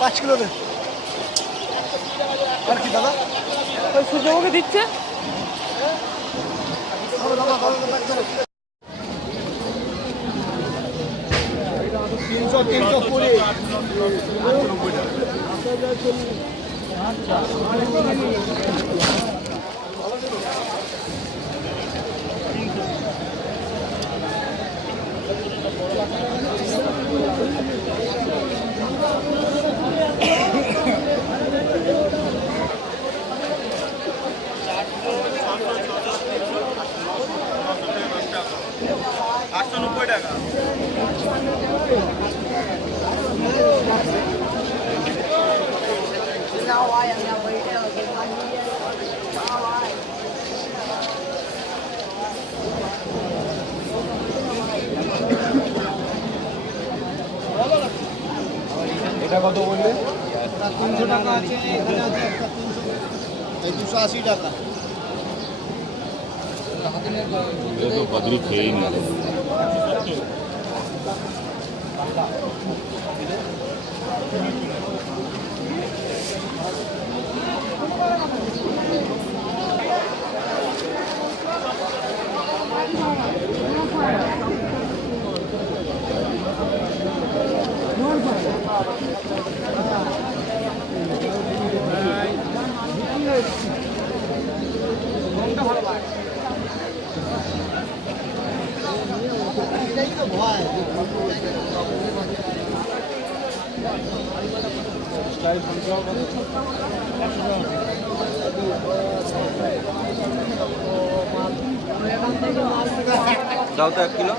পাঁচ কিলো দে আর কি দাদা ওই সূর্যমুখী দিচ্ছে তিনশো তিনশো কুড়ি এটা কত বললে 300 টাকা আছে এখানে আছে একটা 280 টাকা ये तो बदली थे ही नहीं দাও তো 1 কিলো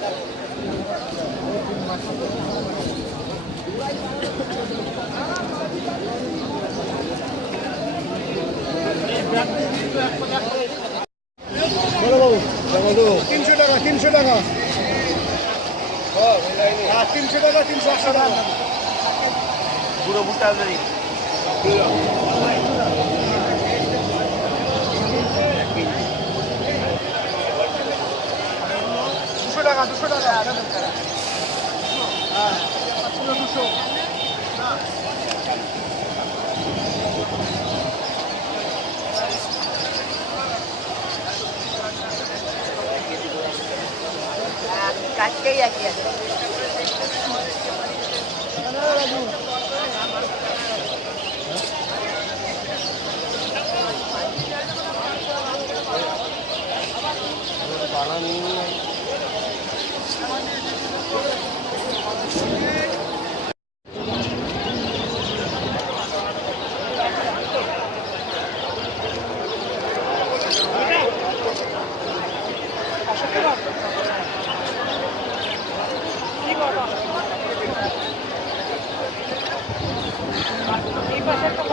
বলো বাবু 300 টাকা 300 টাকা 300 টাকা 380 টাকা পুরো বুটা দেই 200 টাকা 200 টাকা হ্যাঁ 200 কাটকেই একই আছে এই পাশে একটা